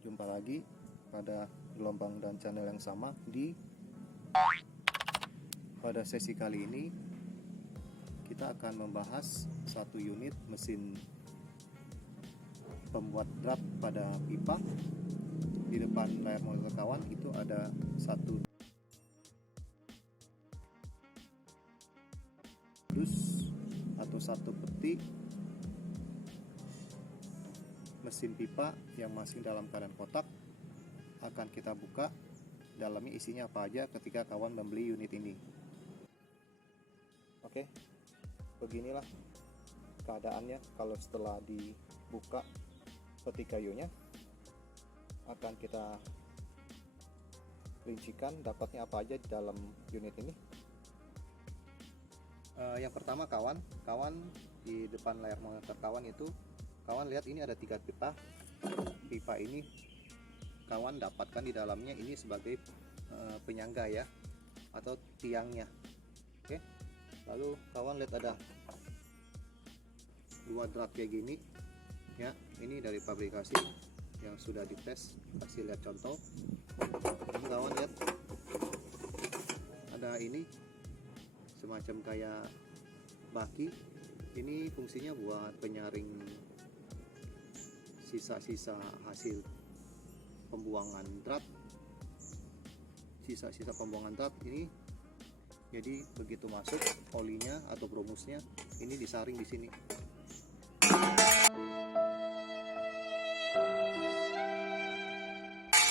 Jumpa lagi pada gelombang dan channel yang sama. Pada sesi kali ini kita akan membahas satu unit mesin pembuat draft pada pipa. Di depan layar monitor kawan itu ada satu dus atau satu peti mesin pipa yang masih dalam keadaan kotak. Akan kita buka dalamnya isinya apa aja ketika kawan membeli unit ini. Oke, beginilah keadaannya kalau setelah dibuka peti kayunya. Akan kita rincikan dapatnya apa aja di dalam unit ini. Yang pertama kawan di depan layar monitor kawan itu, kawan lihat ini ada 3 pipa. Pipa ini kawan dapatkan di dalamnya ini sebagai penyangga ya, atau tiangnya. Oke, lalu kawan lihat ada 2 drat kayak gini ya, ini dari pabrikasi yang sudah dites. Kasih lihat contoh. Ini kawan lihat ada ini semacam kayak baki. Ini fungsinya buat penyaring sisa-sisa hasil pembuangan drat, sisa-sisa pembuangan drat ini. Jadi begitu masuk olinya atau bromusnya, ini disaring di sini.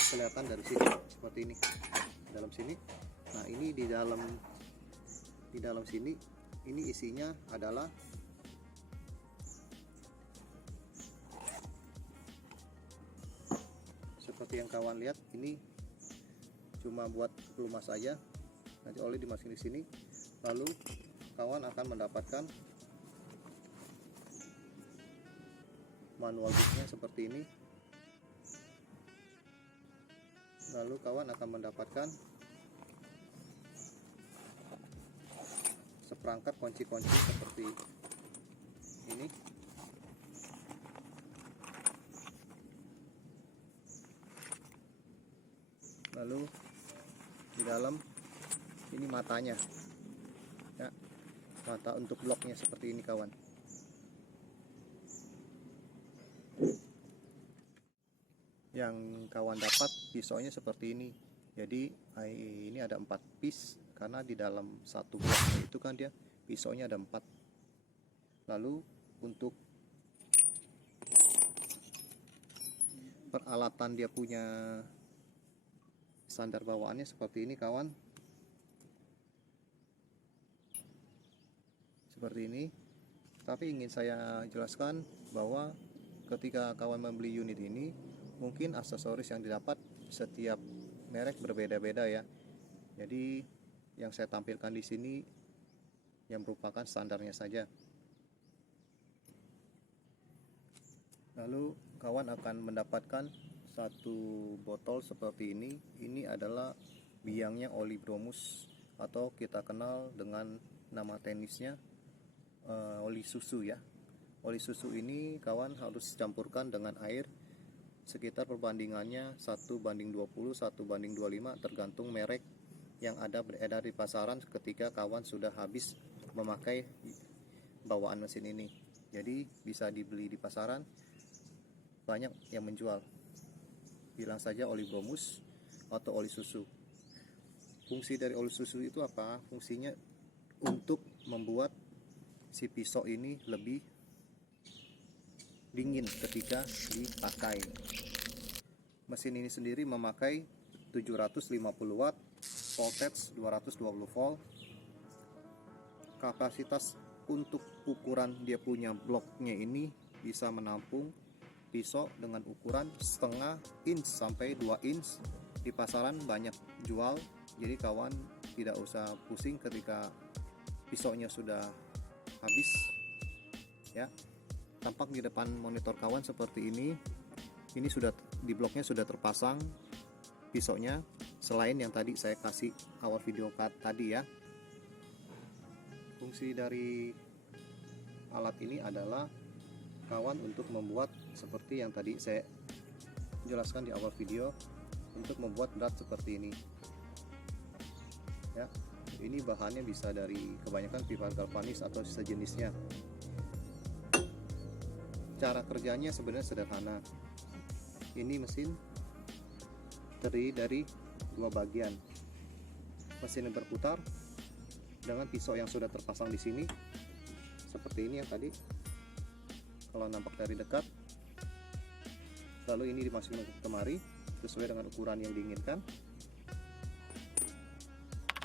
Kelihatan dari sini seperti ini, dalam sini. Nah, ini di dalam sini, ini isinya adalah seperti yang kawan lihat. Ini cuma buat pelumas saja. Nanti oli dimasukin di sini. Lalu kawan akan mendapatkan manual booknya seperti ini. Lalu kawan akan mendapatkan seperangkat kunci-kunci seperti ini. Lalu di dalam ini matanya ya, mata untuk bloknya seperti ini kawan. Yang kawan dapat pisaunya seperti ini. Jadi ini ada 4 piece karena di dalam satu bloknya itu kan dia pisaunya ada 4. Lalu untuk peralatan dia punya standar bawaannya seperti ini kawan. Seperti ini. Tapi ingin saya jelaskan bahwa ketika kawan membeli unit ini, mungkin aksesoris yang didapat setiap merek berbeda-beda ya. Jadi yang saya tampilkan di sini yang merupakan standarnya saja. Lalu kawan akan mendapatkan satu botol seperti ini. Ini adalah biangnya oli bromus, atau kita kenal dengan nama teknisnya oli susu ya. Oli susu ini kawan harus campurkan dengan air sekitar perbandingannya 1:20, 1:25 tergantung merek yang ada beredar di pasaran ketika kawan sudah habis memakai bawaan mesin ini. Jadi bisa dibeli di pasaran, banyak yang menjual. Bilang saja oli bromus atau oli susu. Fungsi dari oli susu itu apa? Fungsinya untuk membuat si pisau ini lebih dingin ketika dipakai. Mesin ini sendiri memakai 750 watt, voltage 220 volt. Kapasitas untuk ukuran dia punya bloknya ini bisa menampung pisau dengan ukuran setengah inch sampai 2 inch. Di pasaran banyak jual, jadi kawan tidak usah pusing ketika pisaunya sudah habis ya. Tampak di depan monitor kawan seperti ini. Ini sudah di bloknya sudah terpasang pisaunya, selain yang tadi saya kasih awal video tadi ya. Fungsi dari alat ini adalah kawan untuk membuat seperti yang tadi saya jelaskan di awal video untuk membuat drat seperti ini ya. Ini bahannya bisa dari kebanyakan pipa galvanis atau sejenisnya. Cara kerjanya sebenarnya sederhana. Ini mesin terdiri dari dua bagian. Mesin yang berputar dengan pisau yang sudah terpasang di sini seperti ini yang tadi kalau nampak dari dekat. Lalu ini dimasukkan ke kemari sesuai dengan ukuran yang diinginkan.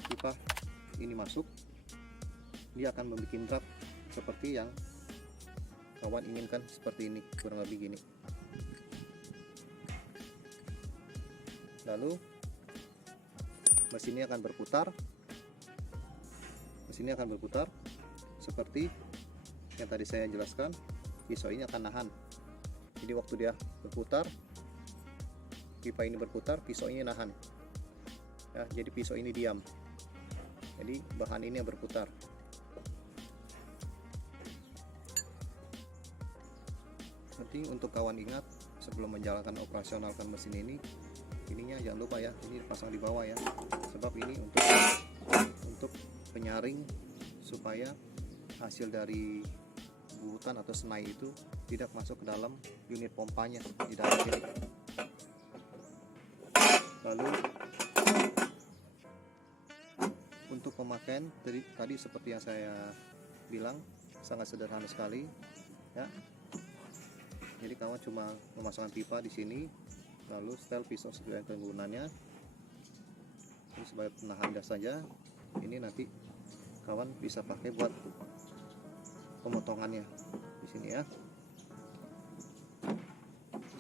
Pipa ini masuk, dia akan membuat drat seperti yang kawan inginkan, seperti ini, kurang lebih gini. Lalu mesinnya akan berputar seperti yang tadi saya jelaskan. Pisau ini akan nahan, jadi waktu dia berputar, pipa ini berputar, pisau ini nahan ya, jadi pisau ini diam, jadi bahan ini yang berputar. Penting untuk kawan ingat sebelum menjalankan operasionalkan mesin ini, ininya jangan lupa ya, ini dipasang di bawah ya, sebab ini untuk penyaring supaya hasil dari buutan atau senai itu tidak masuk ke dalam unit pompanya di dalam sini. Lalu untuk pemakaian tadi seperti yang saya bilang sangat sederhana sekali ya. Jadi kawan cuma memasangkan pipa di sini, lalu setel pisau sesuai kegunaannya. Ini sebagai penahan gas saja. Ini nanti kawan bisa pakai buat pemotongannya di sini ya.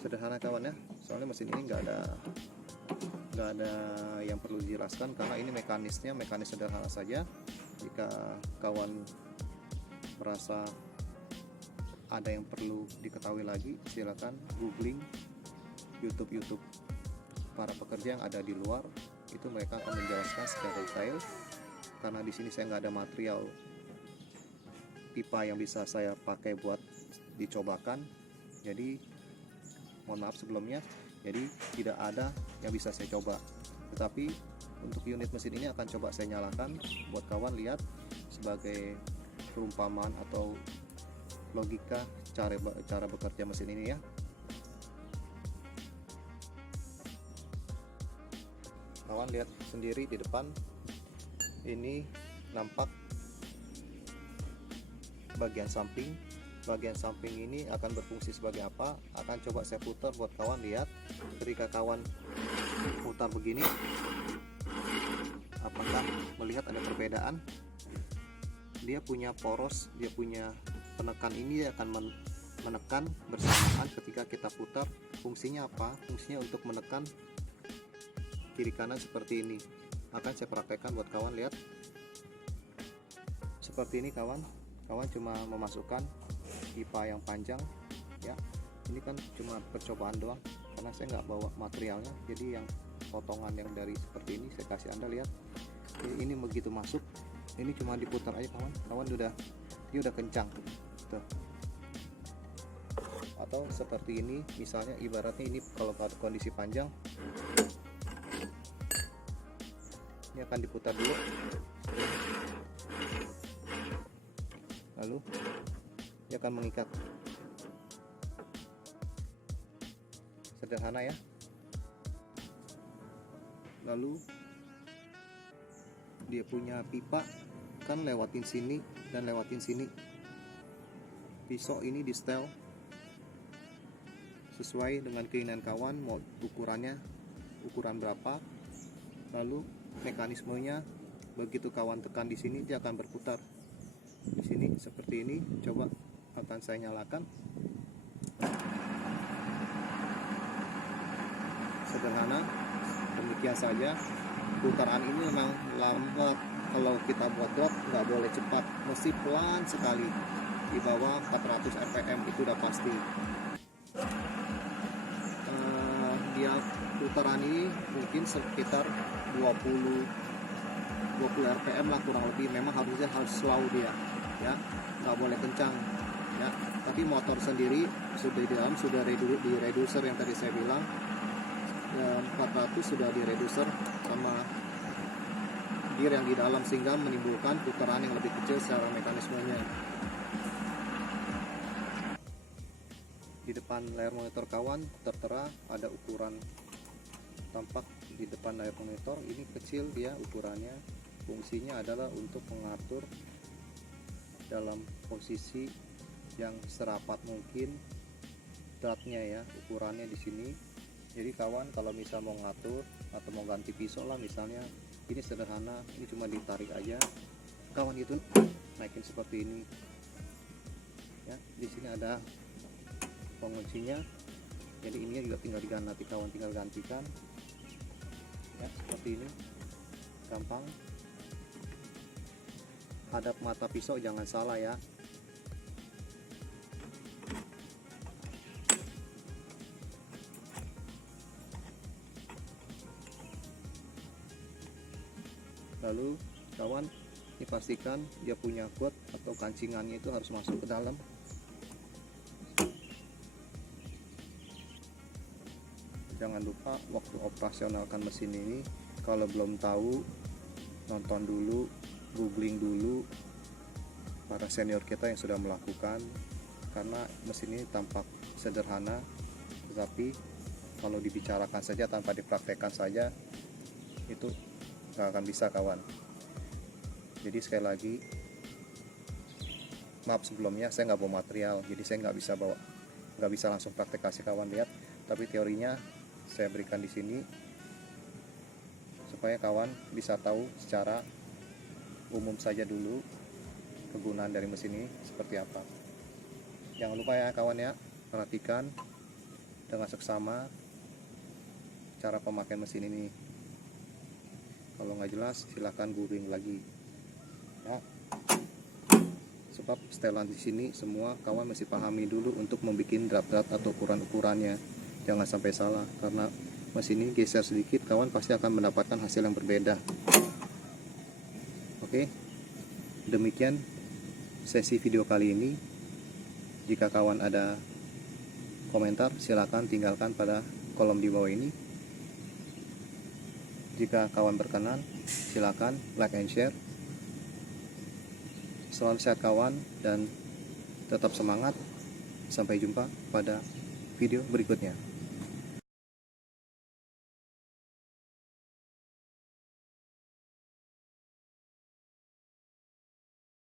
Sederhana kawan ya. Soalnya mesin ini nggak ada yang perlu dijelaskan karena ini mekanis sederhana saja. Jika kawan merasa ada yang perlu diketahui lagi, silakan googling YouTube para pekerja yang ada di luar, itu mereka akan menjelaskan secara detail. Karena di sini saya nggak ada material pipa yang bisa saya pakai buat dicobakan, jadi mohon maaf sebelumnya, jadi tidak ada yang bisa saya coba. Tetapi untuk unit mesin ini akan coba saya nyalakan buat kawan lihat sebagai perumpamaan atau logika cara bekerja mesin ini ya. Kawan lihat sendiri di depan ini nampak bagian samping. Bagian samping ini akan berfungsi sebagai apa? Akan coba saya putar buat kawan lihat. Ketika kawan putar begini, apakah melihat ada perbedaan? Dia punya poros, dia punya penekan, ini akan menekan bersamaan ketika kita putar. Fungsinya apa? Fungsinya untuk menekan kiri kanan seperti ini. Akan saya praktekkan buat kawan lihat. Seperti ini kawan cuma memasukkan pipa yang panjang ya. Ini kan cuma percobaan doang karena saya nggak bawa materialnya, jadi yang potongan yang dari seperti ini saya kasih Anda lihat. Ini begitu masuk, ini cuma diputar aja kawan dia udah kencang tuh. Atau seperti ini misalnya, ibaratnya ini kalau pada kondisi panjang ini akan diputar dulu, lalu dia akan mengikat. Sederhana ya. Lalu dia punya pipa kan lewatin sini dan lewatin sini. Pisau ini di setel sesuai dengan keinginan kawan, mau ukuran berapa. Lalu mekanismenya begitu kawan tekan di sini dia akan berputar. Di sini seperti ini, coba akan saya nyalakan. Sederhana, demikian saja. Putaran ini memang lambat. Kalau kita buat dot nggak boleh cepat, mesti pelan sekali, di bawah 400 rpm itu udah pasti. Dia putaran ini mungkin sekitar 20 rpm lah kurang lebih. Memang harus slow dia ya, nggak boleh kencang ya. Tapi motor sendiri sudah di dalam, sudah di reducer yang tadi saya bilang, dan 400 sudah di reducer sama gear yang di dalam, sehingga menimbulkan putaran yang lebih kecil secara mekanismenya. Di depan layar monitor kawan tertera ada ukuran, tampak di depan layar monitor ini kecil dia ukurannya. Fungsinya adalah untuk mengatur dalam posisi yang serapat mungkin dratnya ya, ukurannya di sini. Jadi kawan kalau misal mau ngatur atau mau ganti pisau lah misalnya, ini sederhana, ini cuma ditarik aja kawan, itu naikin seperti ini ya. Di sini ada penguncinya, jadi ini juga tinggal diganti kawan, tinggal gantikan ya, seperti ini gampang. Hadap mata pisau jangan salah ya. Lalu kawan dipastikan dia punya quote atau kancingannya itu harus masuk ke dalam. Jangan lupa waktu operasionalkan mesin ini, kalau belum tahu nonton dulu, googling dulu para senior kita yang sudah melakukan, karena mesin ini tampak sederhana, tetapi kalau dibicarakan saja tanpa dipraktekkan saja itu nggak akan bisa kawan. Jadi sekali lagi maaf sebelumnya saya nggak bawa material, jadi saya nggak bisa langsung praktek kasih kawan lihat, tapi teorinya saya berikan di sini supaya kawan bisa tahu secara umum saja dulu kegunaan dari mesin ini seperti apa. Jangan lupa ya kawan ya, perhatikan dengan seksama cara pemakaian mesin ini. Kalau nggak jelas silahkan googling lagi ya, sebab setelan di sini semua kawan mesti pahami dulu untuk membuat drat-drat atau ukuran-ukurannya. Jangan sampai salah, karena mesin ini geser sedikit kawan pasti akan mendapatkan hasil yang berbeda. Oke, demikian sesi video kali ini. Jika kawan ada komentar silakan tinggalkan pada kolom di bawah ini. Jika kawan berkenan silakan like and share. Selalu sehat kawan dan tetap semangat. Sampai jumpa pada video berikutnya.